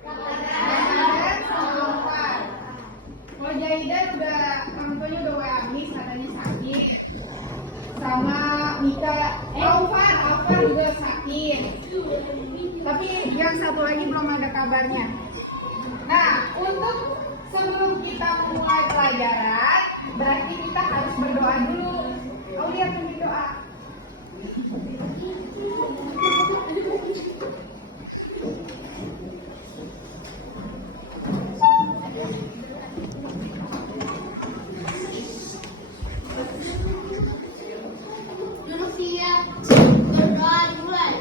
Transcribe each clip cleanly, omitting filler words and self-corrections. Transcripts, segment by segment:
Ramadan sama Alfar. Kalau Jaidan udah orang tuanya udah WA Miss katanya sakit. Sama Mika, Alfar juga sakit. Tapi yang satu lagi belum ada kabarnya. Nah, untuk sebelum kita mulai pelajaran, berarti kita harus berdoa dulu. Kau lihat ini doa. Duduk siap, berdoa dimulai.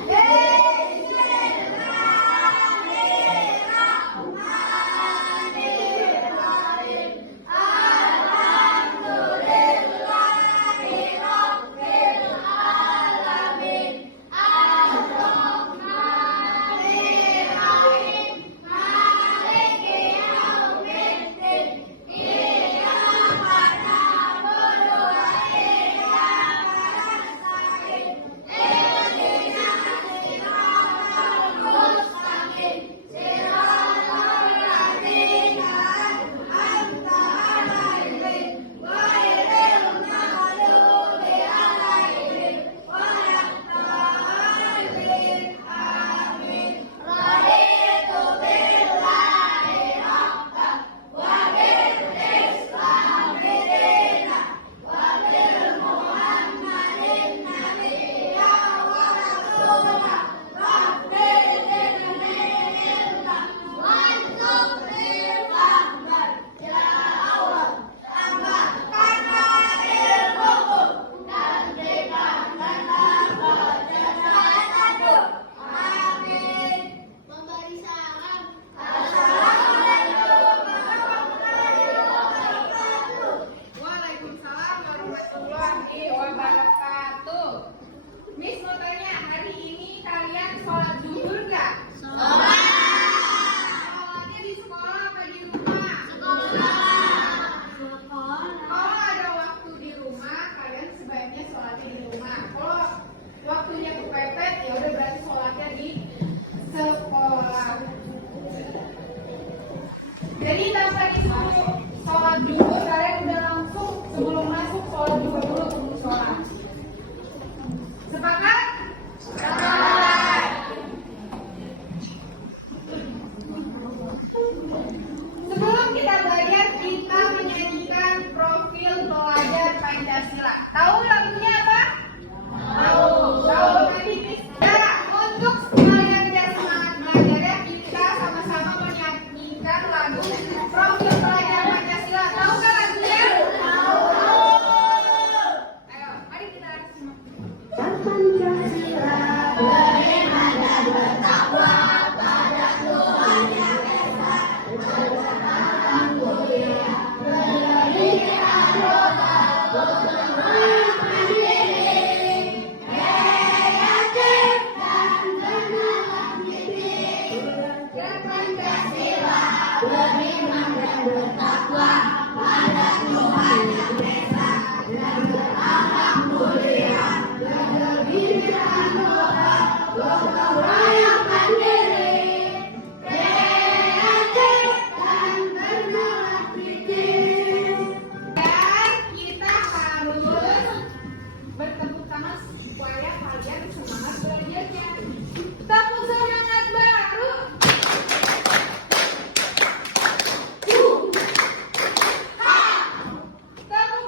Waalaikumsalam warahmatullahi wabarakatuh. Miss mau tanya, hari ini kalian sholat zuhur nggak? Sholatnya di sekolah apa di rumah? Kalau ada waktu di rumah, kalian sebaiknya sholatnya di rumah. Kalau waktunya kepepet, ya udah berarti sholatnya di sekolah. Jadi tanpa disuruh sholat zuhur, kalian udah langsung sebelum masuk sholat zuhur dulu untuk sholat. Sepakat? Sepakat. Sebelum kita belajar, kita menyanyikan profil pelajar Pancasila. Tahu lagunya apa? Tahu. Tahu nanti ya, untuk kalian biar semangat belajarnya, kita sama-sama menyanyikan lagu profil pelajar Pancasila. Tahu kan lagunya? Tahu. Ayo, mari kita simak. Pancasila beriman dan bertakwa pada Tuhan Yang Esa, beragama mulia, berdirikan doa, gotong royong mandiri, kreatif dan bernalar gigih. Pancasila beriman dan bertakwa pada Tuhan Yang Esa, dan berakhlak mulia, berdirikan doa, gotong royong mandiri, kreatif dan bernalar gigih. Dan kita harus bertepuk tangan supaya kalian semangat belajarnya. Tepuk semangat baru. Tepuk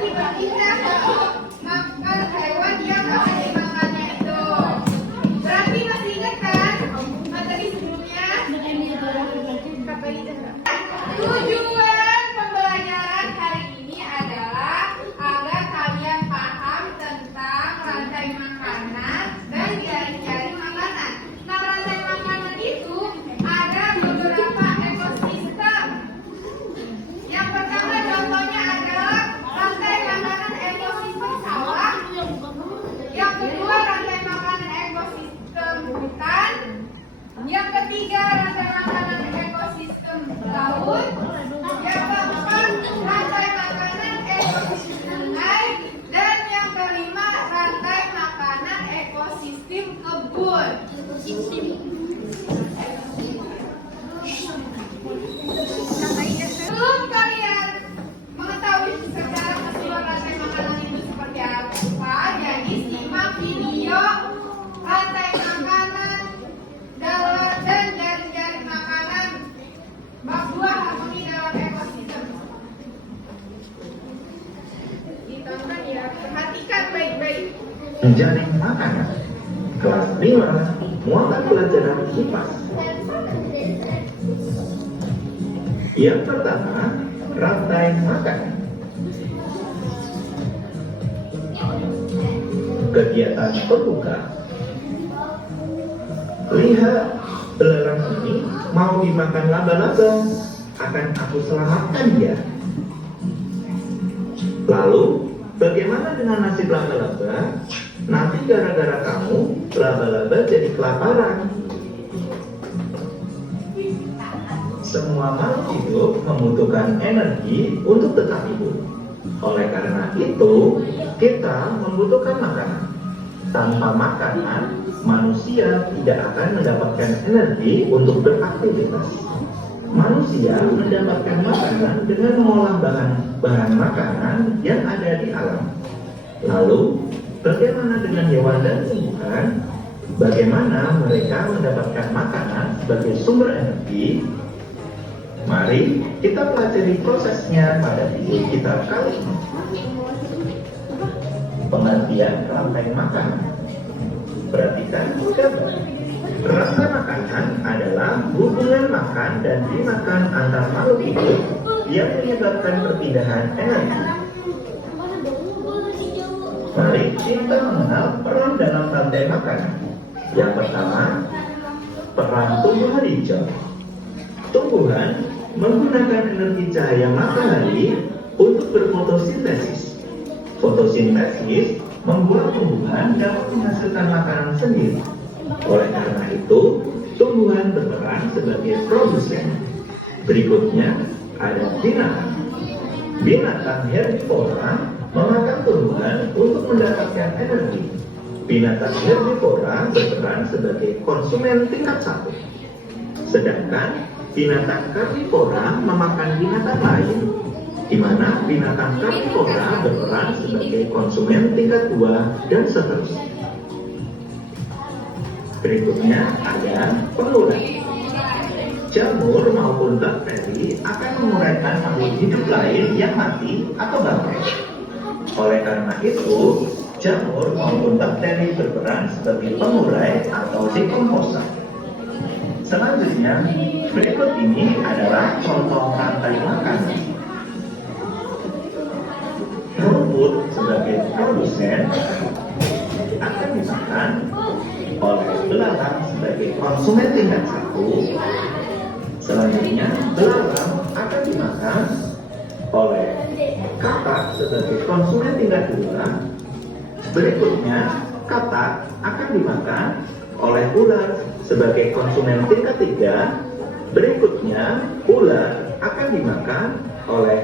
tiba-tiba makan hewan yang akan dimakannya itu. Berarti masih ingat kan materi sebelumnya? Tujuan pembelajaran hari ini adalah agar kalian paham tentang rantai makanan dan jaring-jaring makanan. Nah, rantai makanan itu ada beberapa ekosistem. Yang pertama contohnya adalah rantai makanan ekosistem sawah. Yang kedua rantai makanan ekosistem hutan. Yang ketiga rantai makanan ekosistem laut. Yang keempat rantai makanan ekosistem sungai. Dan yang kelima rantai makanan ekosistem kebun. Sebelum kalian mengetahui secara keseluruhan rantai makanan itu seperti apa, jadi simak video rantai makanan dan jaring-jaring makanan bab 2 harmoni dalam ekosistem. Ditonton ya, perhatikan baik-baik. Jaring makanan kelas 5 muatan pelajaran IPA. Yang pertama, rantai makanan. Kegiatan pembuka. Lihat, belerang ini mau dimakan laba-laba. Akan aku selamatkan dia. Lalu, bagaimana dengan nasib laba-laba? Nanti gara-gara kamu, laba-laba jadi kelaparan. Semua makhluk hidup membutuhkan energi untuk tetap hidup. Oleh karena itu, kita membutuhkan makanan. Tanpa makanan, manusia tidak akan mendapatkan energi untuk beraktivitas. Manusia mendapatkan makanan dengan mengolah bahan makanan yang ada di alam. Lalu, bagaimana dengan hewan dan tumbuhan? Bagaimana mereka mendapatkan makanan sebagai sumber energi? Mari kita pelajari prosesnya pada video kita kali ini. Pengertian rantai makanan. Perhatikan gambar. Rantai makanan adalah hubungan makan dan dimakan antar makhluk hidup yang menyebabkan perpindahan energi. Mari kita mengenal peran dalam rantai makanan. Yang pertama, peran tumbuhan hijau. Tumbuhan menggunakan energi cahaya matahari untuk berfotosintesis. Fotosintesis membuat tumbuhan dapat menghasilkan makanan sendiri. Oleh karena itu, tumbuhan berperan sebagai produsen. Berikutnya ada binatang. Binatang herbivora memakan tumbuhan untuk mendapatkan energi. Binatang herbivora berperan sebagai konsumen tingkat 1. Sedangkan binatang karnivora memakan binatang lain, di mana binatang karnivora berperan sebagai konsumen tingkat 2 dan seterusnya. Berikutnya ada pengurai. Jamur maupun bakteri akan menguraikan makhluk hidup lain yang mati atau bangkai. Oleh karena itu, jamur maupun bakteri berperan sebagai pengurai atau dekomposer. Selanjutnya, berikut ini adalah contoh rantai makanan. Rumput sebagai produsen akan dimakan oleh belalang sebagai konsumen tingkat 1. Selanjutnya, belalang akan dimakan oleh katak sebagai konsumen tingkat 2. Berikutnya, katak akan dimakan oleh ular sebagai konsumen tingkat 3. Berikutnya, ular akan dimakan oleh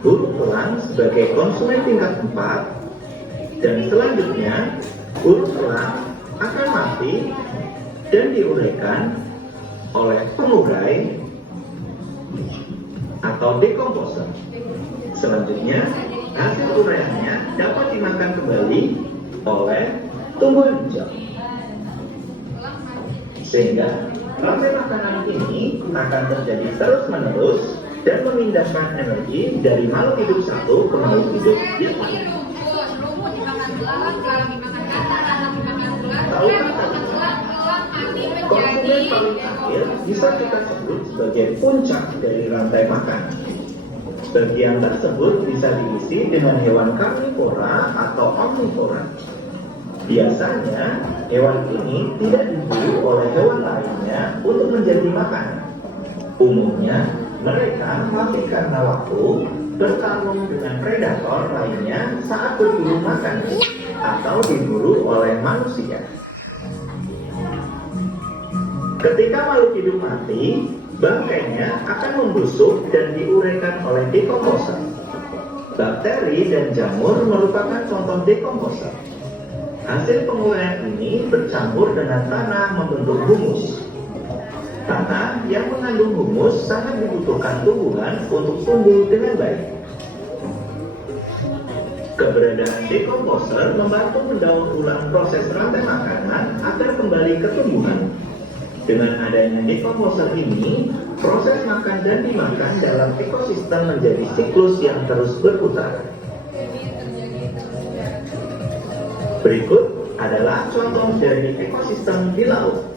burung elang sebagai konsumen tingkat 4. Dan selanjutnya, burung elang akan mati dan diuraikan oleh pengurai atau dekomposer. Selanjutnya, hasil uraiannya dapat dimakan kembali oleh tumbuhan hijau. Sehingga rantai makanan ini akan terjadi terus-menerus dan memindahkan energi dari makhluk hidup satu ke makhluk hidup yang lain. Rumput dimakan belalang, belalang dimakan kata dimakan ular, Tahukah dimakan kalian, elang mati konsumen menjadi paling akhir bisa kita sebut sebagai puncak dari rantai makan. Bagian tersebut bisa diisi dengan hewan karnivora atau omnivora. Biasanya, hewan ini tidak diburu oleh hewan lainnya untuk menjadi makanan. Umumnya, mereka mati karena waktu bertarung dengan predator lainnya saat berburu makan atau diburu oleh manusia. Ketika makhluk hidup mati, bangkainya akan membusuk dan diuraikan oleh dekomposer. Bakteri dan jamur merupakan contoh dekomposer. Hasil penguraian ini bercampur dengan tanah membentuk humus. Tanah yang mengandung humus sangat dibutuhkan tumbuhan untuk tumbuh dengan baik. Keberadaan dekomposer membantu mendaur ulang proses rantai makanan agar kembali ke tumbuhan. Dengan adanya dekomposer ini, proses makan dan dimakan dalam ekosistem menjadi siklus yang terus berputar. Berikut adalah contoh dari ekosistem di laut.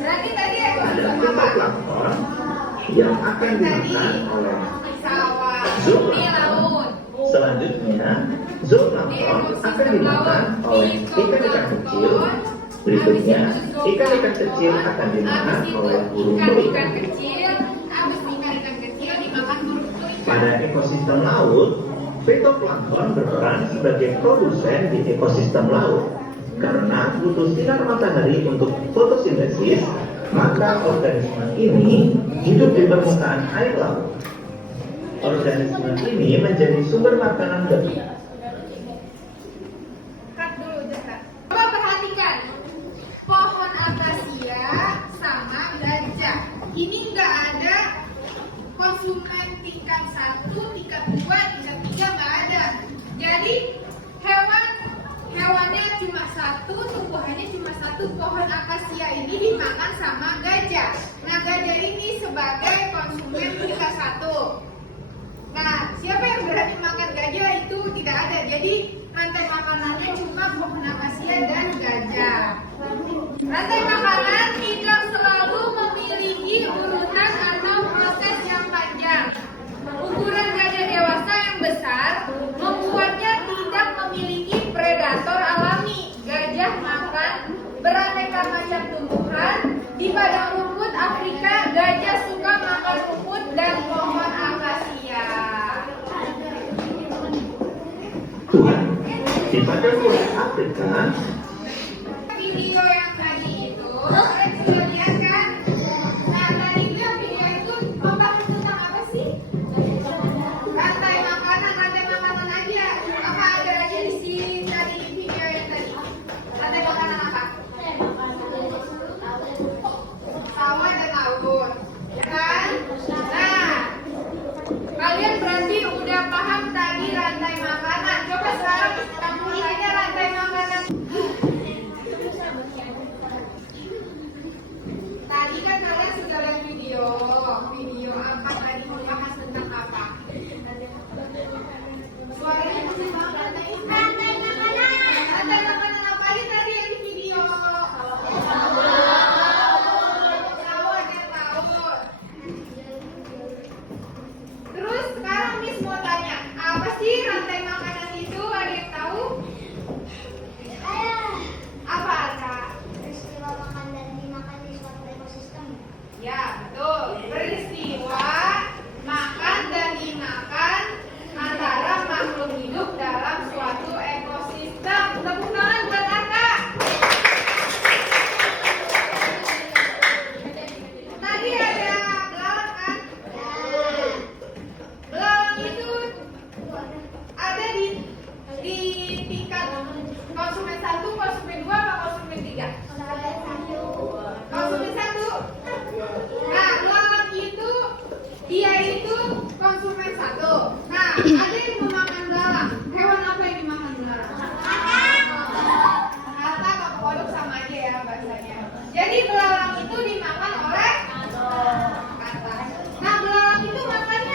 Berarti tadi Ada fitoplankton yang akan dimakan oleh sawah, zooplankton. laut. Selanjutnya, zooplankton akan dimakan oleh ikan-ikan kecil. Berikutnya, ikan-ikan kecil akan dimakan oleh burung pelikan. Ikan kecil, habis ikan kecil dimakan burung pelikan. Pada ekosistem laut, fitoplankton berperan sebagai produsen di ekosistem laut. Karena butuh sinar matahari untuk fotosintesis, maka organisme ini hidup di permukaan air laut. Organisme ini menjadi sumber makanan bagi. Cut dulu, Jaka. Coba perhatikan, pohon akasia sama gajah. Ini nggak ada konsumen tingkat 1, tingkat 2, tingkat 3 nggak ada. Jadi hewannya cuma satu, tumbuhannya cuma satu. Pohon akasia ini dimakan sama gajah. Nah, gajah ini sebagai konsumen tingkat 1. Nah, siapa yang berani makan gajah itu tidak ada. Jadi rantai makanannya cuma pohon akasia dan gajah. Rantai makanan tidak selalu memiliki urutan atau proses yang panjang. Ukuran gajah dewasa yang besar membuatnya tidak memiliki predator alami. Gajah makan beraneka macam tumbuhan. Di padang rumput Afrika, gajah suka makan rumput dan pohon akasia. Tuhan, di padang rumput Afrika, Video yang tadi itu, kalian sudah lihat kan? Nah, tadi itu yang video itu membahas tentang apa sih? Rantai makanan aja. Apa ada aja di sini tadi di video yang tadi? Rantai makanan apa? Sawah dan laut, ya kan? Nah, kalian berarti udah paham tadi rantai makanan. Coba sekarang kamu tanya rantai makanan. Tadi kan kalian sudah lihat video apa tadi membahas tentang apa? Suaranya masih sama rantai makanan. Rantai makanan apa aja tadi yang di video? Sawah dan laut. Terus sekarang Miss mau tanya, apa sih rantai makanan itu? Ada yang tahu? Apa Kak? Peristiwa makan dan dimakan di suatu ekosistem. Ya, betul. Peristiwa makan dan dimakan antara makhluk hidup dalam suatu ekosistem. Tepuk tangan buat Kakak. Tadi ada belalang kan? Belalang itu ada di tingkat konsumen 1, konsumen 2, apa konsumen 3? Konsumen 1. Nah, belalang itu dia itu konsumen 1. Nah, ada yang memakan belalang. Hewan apa yang dimakan belalang? Kata atau kodok sama aja ya bahasanya. Jadi belalang itu dimakan oleh kata. Nah, belalang itu makannya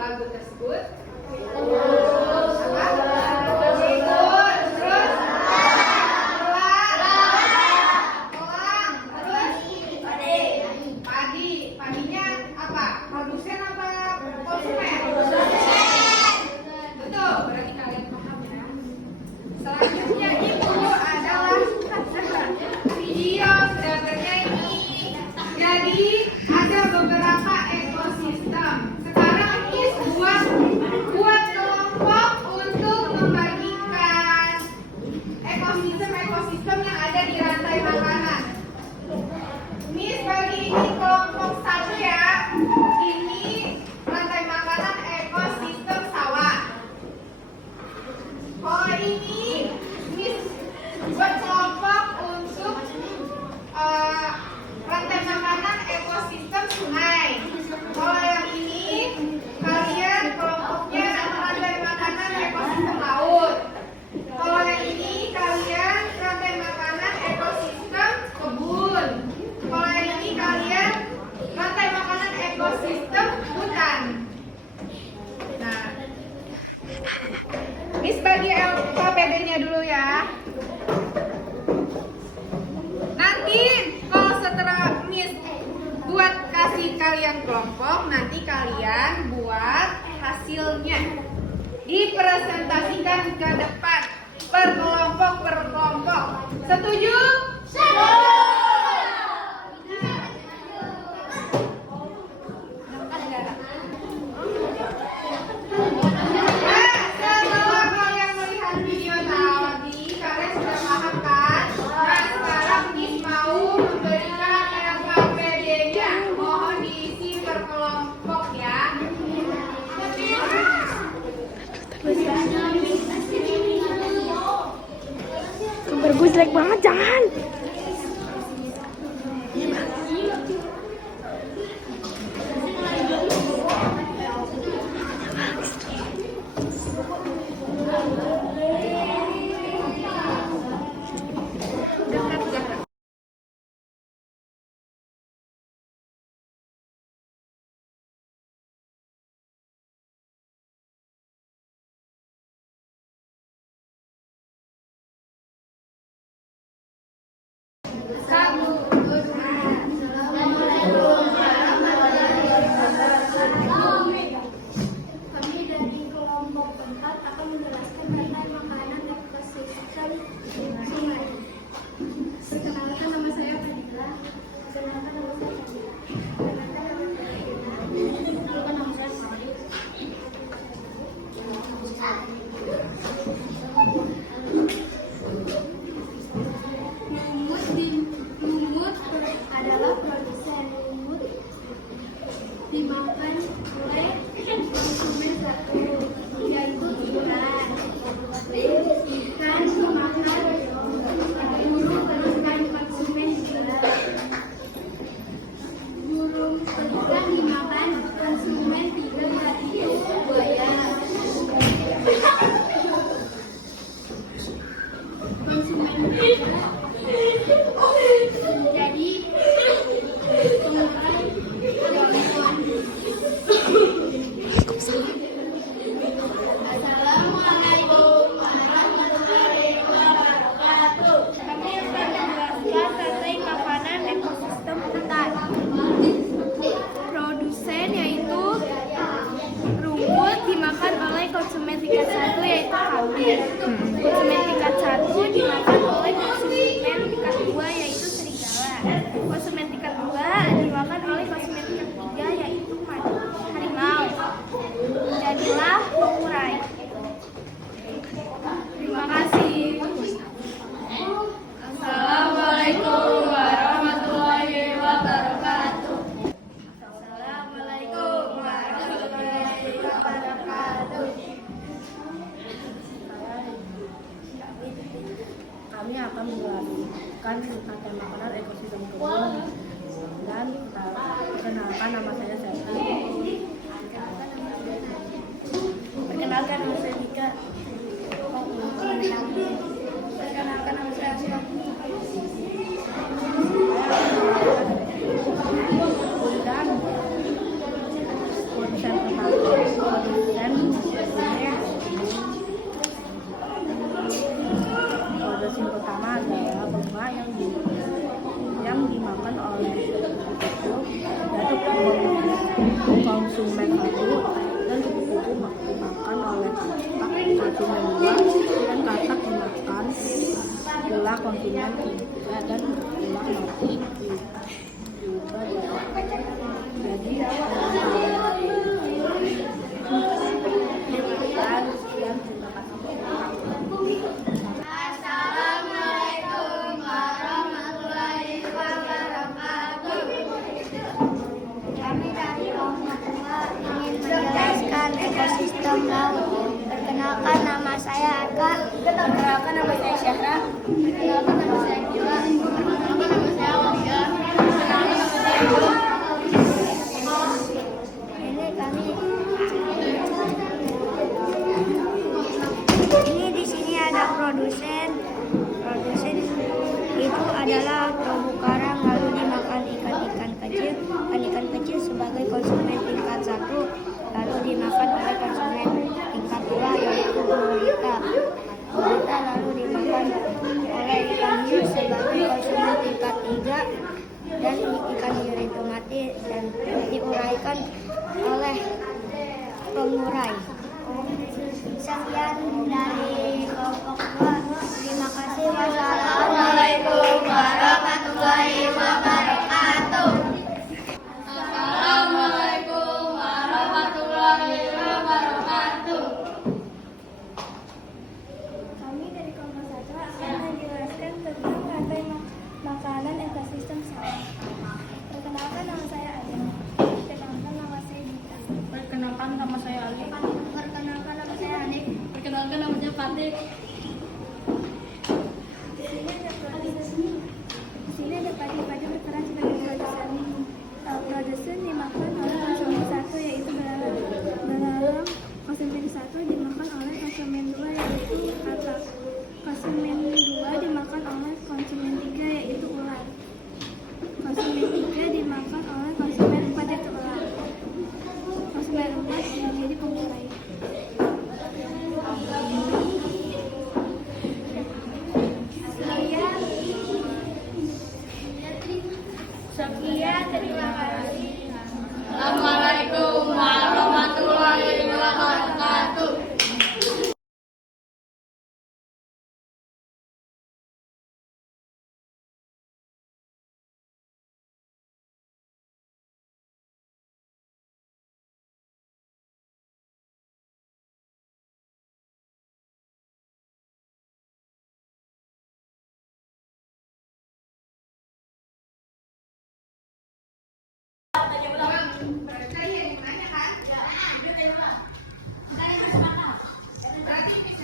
lagu tersebut? Apa? Tidur, terus elang, terus padi. Padinya apa? Produsen apa konsumen? Betul, berarti kalian paham ya. Selanjutnya itu adalah video sudah bernyanyi. Jadi ada beberapa ekosistem. Sekarang Miss buat kelompok untuk membagikan ekosistem yang ada di rantai makanan. Miss bagi ini kelompok satu ya. Ini rantai makanan ekosistem sawah. Kalau ini Miss buat kelompok untuk rantai makanan ekosistem sungai. Kalau yang ini kalian kelompoknya rantai makanan ekosistem laut. Kalau yang ini kalian rantai makanan ekosistem kebun. Kalau yang ini kalian rantai makanan ekosistem hutan. Nah, Miss bagi LKPD-nya dulu ya. Nanti kalau setelah Miss buat kasih kalian kelompok, nanti kalian buat hasilnya. Dipresentasikan ke depan per kelompok. Setuju? Setelah kalian melihat video tadi, kalian sudah paham kan? Nah, sekarang Miss mau memberikan LKPD-nya. Mohon diisi per kelompok ya. Gambar gue jelek banget, jangan. Kami dari kelompok 4 akan menjelaskan rantai makanan ekosistem sungai. Perkenalkan nama saya Fadila. Perkenalkan nama saya Fadila. Perkenalkan nama saya Sari. Lumut adalah produsen. Lumut dimakan oleh konsumen satu, yaitu ikan. Ikan dimakan burung, terus kan konsumen juga. Burung ikan dimakan konsumen tiga, yaitu buaya. Konsumen tiga. Jadi Assalamualaikum warahmatullahi wabarakatuh. Kami akan menjelaskan rantai makanan ekosistem hutan. Produsen yaitu rumput dimakan oleh konsumen tingkat 1 yaitu habis. Konsumen tingkat 1 dimakan oleh konsumen tingkat 2 yaitu serigala. Konsumen tingkat 2 dimakan oleh konsumen tingkat 3 yaitu harimau. Jadilah mengurai. Terima kasih. Assalamualaikum warahmatullahi wabarakatuh. Assalamualaikum warahmatullahi wabarakatuh. Kami akan menjelaskan rantai makanan ekosistem kebun dan perkenalkan nama saya Septi. Perkenalkan nama saya Dika. Perkenalkan nama saya Asma. Dan konsen pertama konsumen 1 dan kupu-kupu dimakan oleh konsumen 2 dan katak dimakan pula konsumen 3 dan berulang mati juga jadi sekian terima kasih. Assalamualaikum warahmatullahi wabarakatuh. Kami dari kelompok 2 ingin menjelaskan ekosistem laut. Perkenalkan, nama saya Arka. Perkenalkan, nama saya Syahra. Perkenalkan, nama saya Kila. Perkenalkan, nama saya Wahida. Perkenalkan, nama saya Ibu. Ini di sini ada produsen. Produsen itu adalah terumbu karang, lalu dimakan ikan-ikan kecil. Ikan kecil sebagai konsumen tingkat 1, lalu dimakan oleh konsumen tingkat 2 yaitu gurita. Gurita lalu dimakan oleh ikan hiu sebagai konsumen tingkat 3 dan ikan hiu itu mati dan diuraikan oleh pengurai. Sekian dari kelompok 2. Terima kasih. Wassalamualaikum warahmatullahi wabarakatuh. Assalamualaikum warahmatullahi wabarakatuh. Kami dari kelompok 1 akan menjelaskan tentang rantai makanan ekosistem sawah. Perkenalkan, nama saya Adam. Perkenalkan, nama saya Dita. Perkenalkan, nama saya Ali. Perkenalkan, nama saya Hanif. Perkenalkan, nama saya Fatih. Di sini ada padi berperan sebagai produsen. Produsen dimakan oleh konsumen 1 yaitu belalang. Konsumen 1 dimakan oleh konsumen 2 yaitu katak. Konsumen 2 dimakan oleh konsumen 3 yaitu ular. Konsumen 3 dimakan oleh konsumen 4 yaitu ular. Konsumen 4 menjadi pengurai. Sekian, terima kasih. Assalamualaikum warahmatullahi wabarakatuh. Berarti